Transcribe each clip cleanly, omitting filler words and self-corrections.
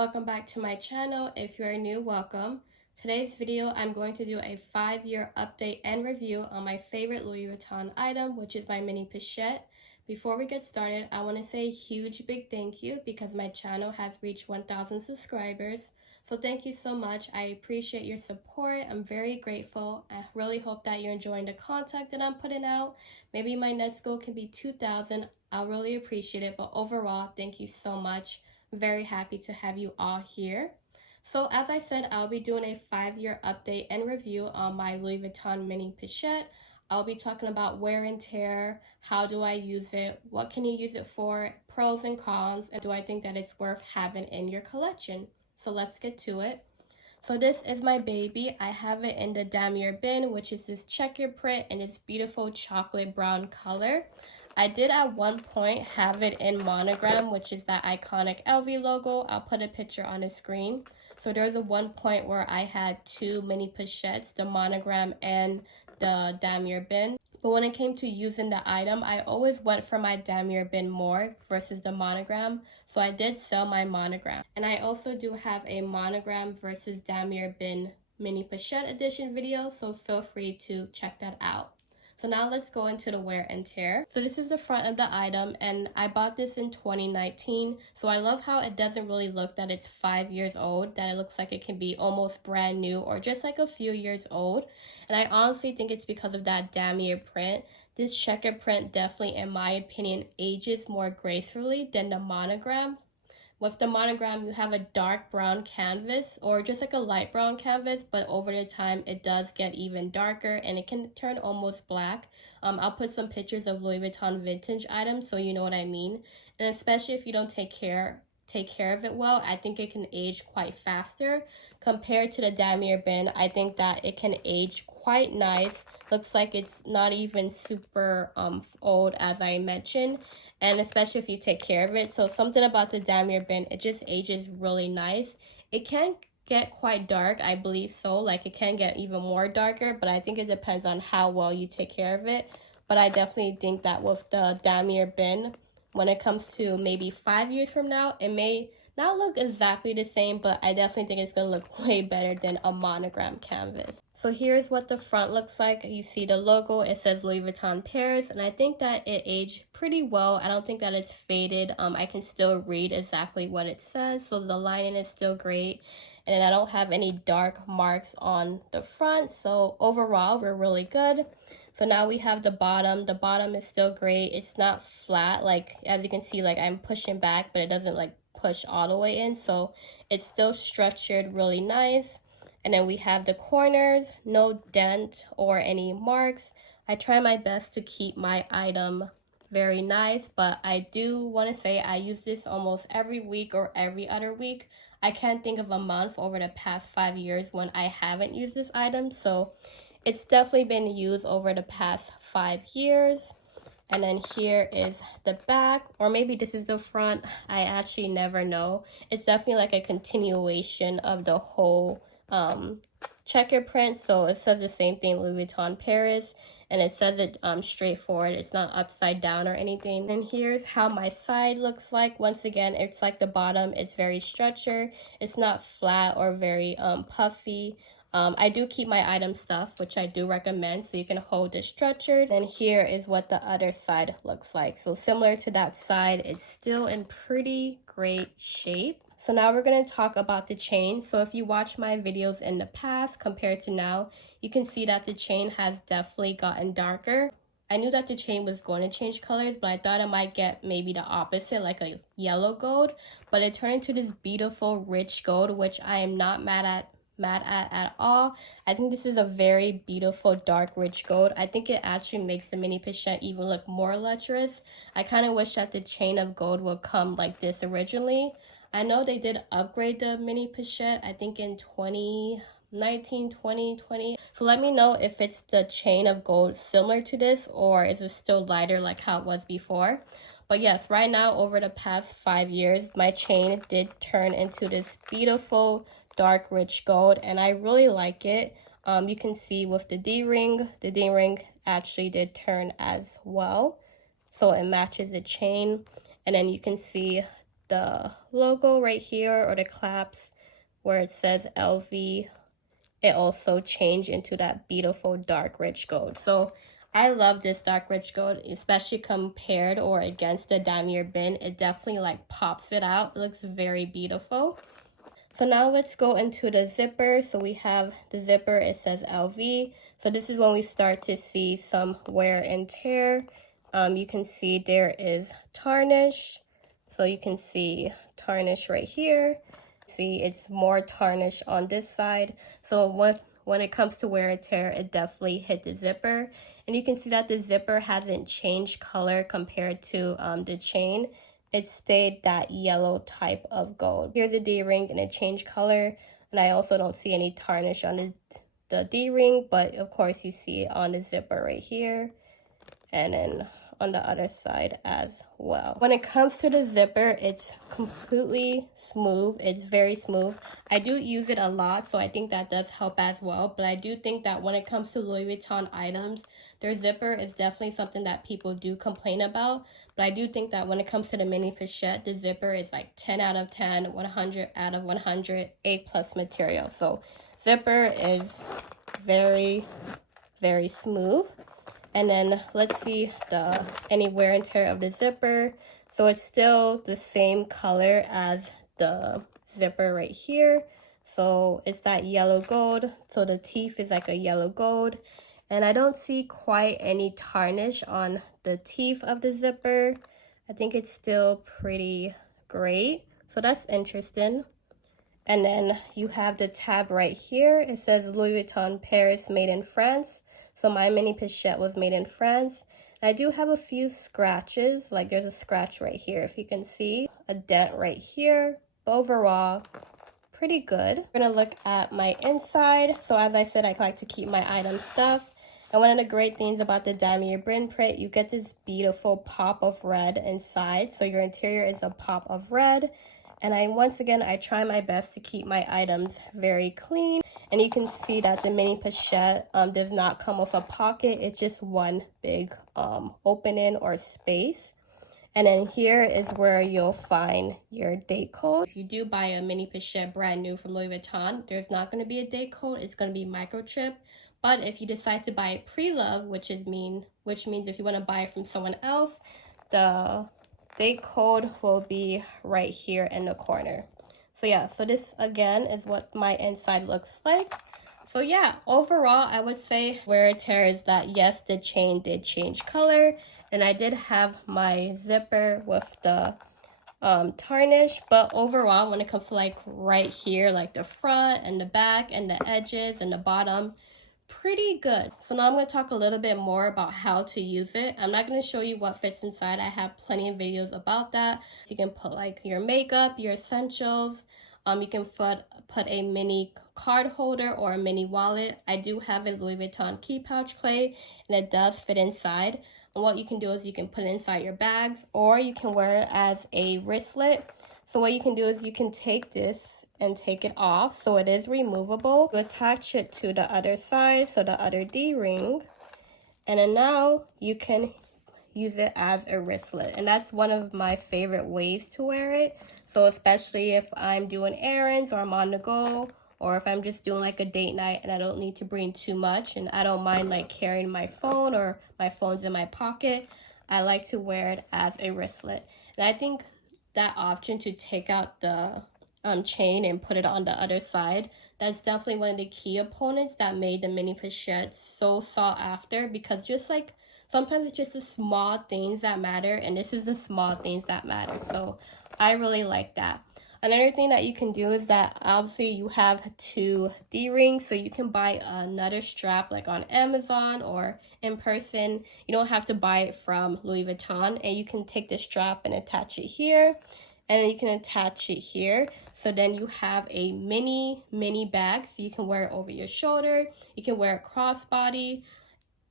Welcome back to my channel. If you're new, welcome. Today's video, I'm going to do a 5-year update and review on my favorite Louis Vuitton item, which is my mini Pochette. Before we get started, I want to say a huge big thank you because my channel has reached 1,000 subscribers. So thank you so much. I appreciate your support. I'm very grateful. I really hope that you're enjoying the content that I'm putting out. Maybe my next goal can be 2,000. I'll really appreciate it. But overall, thank you so much. Very happy to have you all here. So as I said, I'll be doing a 5-year update and review on my Louis Vuitton mini Pochette. I'll be talking about wear and tear, how do I use it, what can you use it for, pros and cons, and do I think that it's worth having in your collection. So let's get to it. So this is my baby. I have it in the Damier bin, which is this checker print in this beautiful chocolate brown color. I did at one point have it in Monogram, which is that iconic LV logo. I'll put a picture on the screen. So there was a one point where I had two mini Pochettes, the Monogram and the Damier bin. But when it came to using the item, I always went for my Damier bin more versus the Monogram. So I did sell my Monogram. And I also do have a Monogram versus Damier bin mini Pochette edition video, so feel free to check that out. So now let's go into the wear and tear. So this is the front of the item, and I bought this in 2019. So I love how it doesn't really look that it's 5 years old, that it looks like it can be almost brand new or just like a few years old. And I honestly think it's because of that Damier print. This checker print definitely, in my opinion, ages more gracefully than the Monogram. With the Monogram, you have a dark brown canvas or just like a light brown canvas, but over the time it does get even darker and it can turn almost black. I'll put some pictures of Louis Vuitton vintage items so you know what I mean. And especially if you don't take care of it well, I think it can age quite faster. Compared to the Damier bin, I think that it can age quite nice. Looks like it's not even super old, as I mentioned, and especially if you take care of it. So something about the Damier bin, it just ages really nice. It can get quite dark, I believe so, like it can get even more darker, but I think it depends on how well you take care of it. But I definitely think that with the Damier bin, when it comes to maybe 5 years from now, it may not look exactly the same, but I definitely think it's going to look way better than a Monogram canvas. So here's what the front looks like. You see the logo, it says Louis Vuitton Paris, and I think that it aged pretty well. I don't think that it's faded. I can still read exactly what it says, so the lining is still great. And I don't have any dark marks on the front, so overall we're really good. So now we have the bottom. The bottom is still great. It's not flat, like as you can see, like I'm pushing back, but it doesn't like push all the way in, so it's still structured really nice. And then we have the corners, no dent or any marks. I try my best to keep my item very nice, but I do want to say I use this almost every week or every other week. I can't think of a month over the past 5 years when I haven't used this item, so it's definitely been used over the past 5 years. And then here is the back, or maybe this is the front. I actually never know. It's definitely like a continuation of the whole checker print. So it says the same thing, Louis Vuitton Paris, and it says it straightforward. It's not upside down or anything. And here's how my side looks like. Once again, it's like the bottom. It's very structured. It's not flat or very puffy. I do keep my item stuffed, which I do recommend, so you can hold it structured. And here is what the other side looks like. So similar to that side, it's still in pretty great shape. So now we're going to talk about the chain. So if you watch my videos in the past compared to now, you can see that the chain has definitely gotten darker. I knew that the chain was going to change colors, but I thought it might get maybe the opposite, like a yellow gold. But it turned into this beautiful rich gold, which I am not mad at all. I think this is a very beautiful dark rich gold. I think it actually makes the mini Pochette even look more luxurious. I kind of wish that the chain of gold would come like this originally. I know they did upgrade the mini Pochette, I think in 2019, 2020. So let me know if it's the chain of gold similar to this, or is it still lighter like how it was before. But yes, right now over the past 5 years, my chain did turn into this beautiful dark rich gold, and I really like it. You can see with the D-ring actually did turn as well, so it matches the chain. And then you can see the logo right here, or the clasp where it says LV, it also changed into that beautiful dark rich gold. So I love this dark rich gold, especially compared or against the Damier bin. It definitely like pops it out. It looks very beautiful. So now let's go into the zipper. So we have the zipper, it says LV. So this is when we start to see some wear and tear. You can see there is tarnish. So you can see tarnish right here. See, it's more tarnish on this side. So when it comes to wear and tear, it definitely hit the zipper. And you can see that the zipper hasn't changed color compared to the chain. It stayed that yellow type of gold. Here's a D-ring and it changed color. And I also don't see any tarnish on the D-ring, but of course you see it on the zipper right here. And then on the other side as well. When it comes to the zipper, it's completely smooth. It's very smooth. I do use it a lot, so I think that does help as well. But I do think that when it comes to Louis Vuitton items, their zipper is definitely something that people do complain about. But I do think that when it comes to the mini pochette, the zipper is like 10 out of 10, 100 out of 100, A+ material. So zipper is very, very smooth. And then let's see any wear and tear of the zipper. So it's still the same color as the zipper right here. So it's that yellow gold. So the teeth is like a yellow gold. And I don't see quite any tarnish on the teeth of the zipper. I think it's still pretty great. So that's interesting. And then you have the tab right here. It says Louis Vuitton Paris, made in France. So my mini pochette was made in France. I do have a few scratches, like there's a scratch right here, if you can see, a dent right here. Overall, pretty good. We're gonna look at my inside. So as I said, I like to keep my items stuffed. And one of the great things about the Damier brand print, you get this beautiful pop of red inside. So your interior is a pop of red. And once again, I try my best to keep my items very clean. And you can see that the mini pochette does not come with a pocket. It's just one big opening or space. And then here is where you'll find your date code. If you do buy a mini pochette brand new from Louis Vuitton, there's not going to be a date code. It's going to be microchip. But if you decide to buy it pre-love, which means if you want to buy it from someone else, the date code will be right here in the corner. So yeah, so this again is what my inside looks like. So yeah, overall, I would say wear and tear is that yes, the chain did change color. And I did have my zipper with the tarnish, but overall, when it comes to like right here, like the front and the back and the edges and the bottom, pretty good. So now I'm going to talk a little bit more about how to use it. I'm not going to show you what fits inside. I have plenty of videos about that. You can put like your makeup, your essentials. You can put a mini card holder or a mini wallet. I do have a Louis Vuitton key pouch clay, and it does fit inside. And what you can do is you can put it inside your bags, or you can wear it as a wristlet. So what you can do is you can take this and take it off, so it is removable. You attach it to the other side, so the other D-ring, and then now you can use it as a wristlet. And that's one of my favorite ways to wear it. So especially if I'm doing errands or I'm on the go, or if I'm just doing like a date night and I don't need to bring too much and I don't mind like carrying my phone or my phone's in my pocket, I like to wear it as a wristlet. And I think that option to take out the chain and put it on the other side, that's definitely one of the key opponents that made the mini pochette so sought after, because just like sometimes it's just the small things that matter, and this is the small things that matter. So I really like that. Another thing that you can do is that obviously you have 2 D-rings, so you can buy another strap like on Amazon or in person. You don't have to buy it from Louis Vuitton, and you can take the strap and attach it here, and then you can attach it here. So then you have a mini bag, so you can wear it over your shoulder, you can wear it crossbody.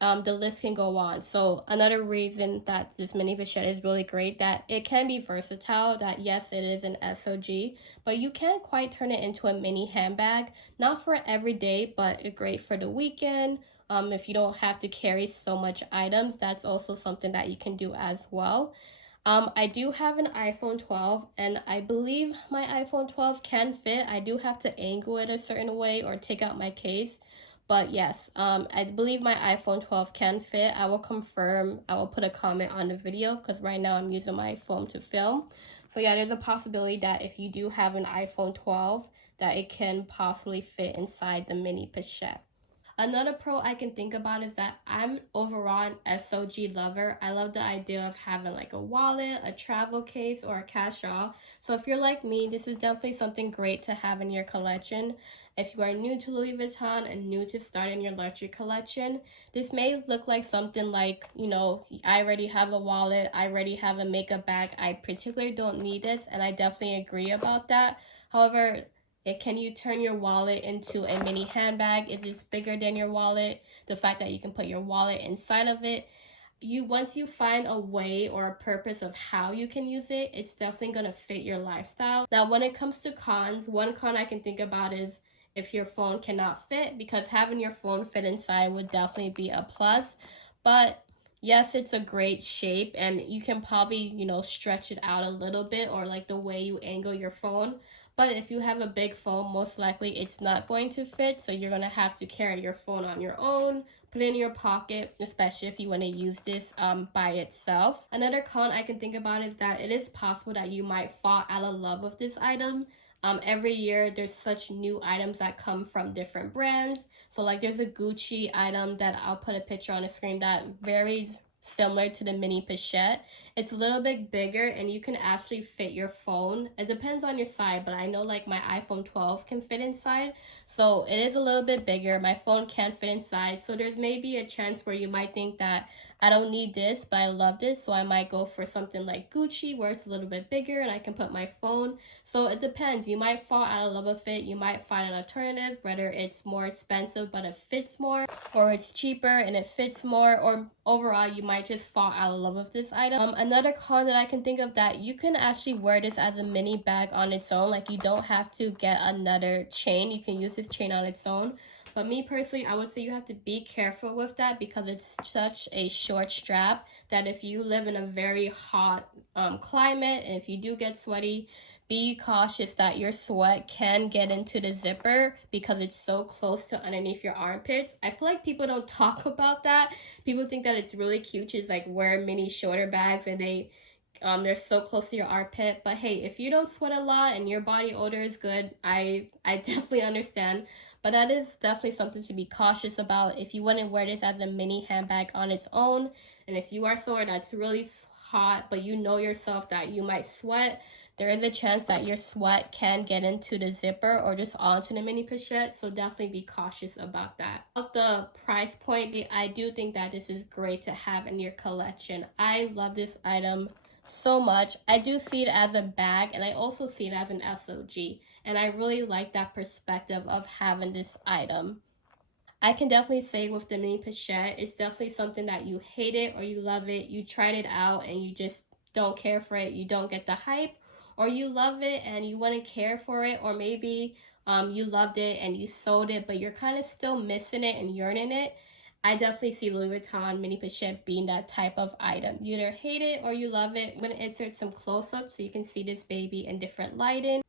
The list can go on. So another reason that this mini pochette is really great, that it can be versatile, that yes, it is an SOG, but you can quite turn it into a mini handbag, not for every day, but great for the weekend. If you don't have to carry so much items, that's also something that you can do as well. I do have an iPhone 12, and I believe my iPhone 12 can fit. I do have to angle it a certain way or take out my case. But yes, I believe my iPhone 12 can fit. I will confirm. I will put a comment on the video because right now I'm using my phone to film. So yeah, there's a possibility that if you do have an iPhone 12, that it can possibly fit inside the mini Pochette. Another pro I can think about is that I'm overall an SOG lover. I love the idea of having like a wallet, a travel case, or a catch-all. So if you're like me, this is definitely something great to have in your collection. If you are new to Louis Vuitton and new to starting your luxury collection, this may look like something like, I already have a wallet, I already have a makeup bag, I particularly don't need this, and I definitely agree about that. However, can you turn your wallet into a mini handbag? Is this bigger than your wallet? The fact that you can put your wallet inside of it. Once you find a way or a purpose of how you can use it, it's definitely going to fit your lifestyle. Now, when it comes to cons, one con I can think about is if your phone cannot fit, because having your phone fit inside would definitely be a plus. But yes, it's a great shape, and you can probably, stretch it out a little bit, or like the way you angle your phone. But if you have a big phone, most likely it's not going to fit, so you're going to have to carry your phone on your own, put it in your pocket, especially if you want to use this by itself. Another con I can think about is that it is possible that you might fall out of love with this item. Every year there's such new items that come from different brands. So like there's a Gucci item that I'll put a picture on the screen that varies similar to the mini Pochette. It's a little bit bigger and you can actually fit your phone. It depends on your size, but I know like my iPhone 12 can fit inside. So it is a little bit bigger. My phone can't fit inside. So there's maybe a chance where you might think that I don't need this, but I love this. So I might go for something like Gucci where it's a little bit bigger and I can put my phone. So it depends. You might fall out of love with it. You might find an alternative, whether it's more expensive but it fits more, or it's cheaper and it fits more, or overall you might just fall out of love with this item. Another con that I can think of, that you can actually wear this as a mini bag on its own. Like you don't have to get another chain. You can use this chain on its own. But me personally, I would say you have to be careful with that because it's such a short strap that if you live in a very hot climate and if you do get sweaty, be cautious that your sweat can get into the zipper because it's so close to underneath your armpits. I feel like people don't talk about that. People think that it's really cute to just like wear mini shoulder bags and they're so close to your armpit. But hey, if you don't sweat a lot and your body odor is good, I definitely understand. But that is definitely something to be cautious about if you want to wear this as a mini handbag on its own. And if you are someone that's really hot, but you know yourself that you might sweat, there is a chance that your sweat can get into the zipper or just onto the mini Pochette. So definitely be cautious about that. About the price point, I do think that this is great to have in your collection. I love this item so much. I do see it as a bag and I also see it as an SOG. And I really like that perspective of having this item. I can definitely say with the mini Pochette, it's definitely something that you hate it or you love it. You tried it out and you just don't care for it. You don't get the hype, or you love it and you want to care for it, or maybe you loved it and you sold it, but you're kind of still missing it and yearning it. I definitely see Louis Vuitton mini Pochette being that type of item. You either hate it or you love it. I'm going to insert some close-ups so you can see this baby in different lighting.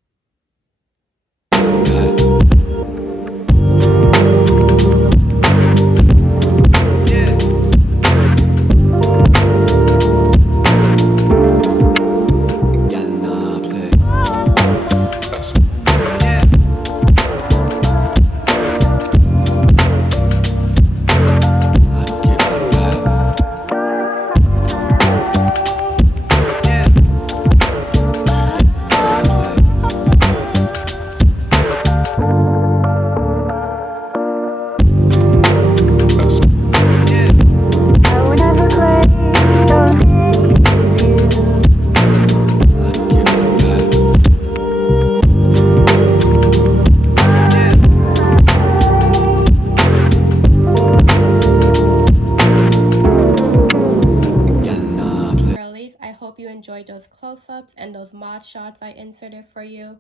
I hope you enjoyed those close-ups and those mod shots I inserted for you.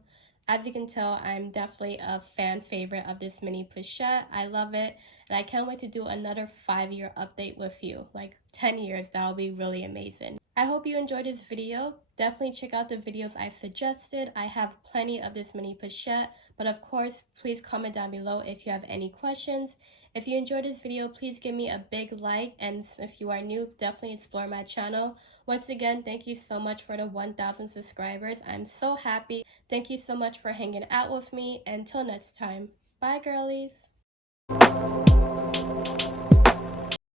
As you can tell, I'm definitely a fan favorite of this mini Pochette. I love it. and I can't wait to do another 5-year update with you, like 10 years. That'll be really amazing. I hope you enjoyed this video. Definitely check out the videos I suggested. I have plenty of this mini pochette, but of course, please comment down below if you have any questions. If you enjoyed this video, please give me a big like, and if you are new, definitely explore my channel. Once again, thank you so much for the 1,000 subscribers. I'm so happy. Thank you so much for hanging out with me. Until next time, bye girlies.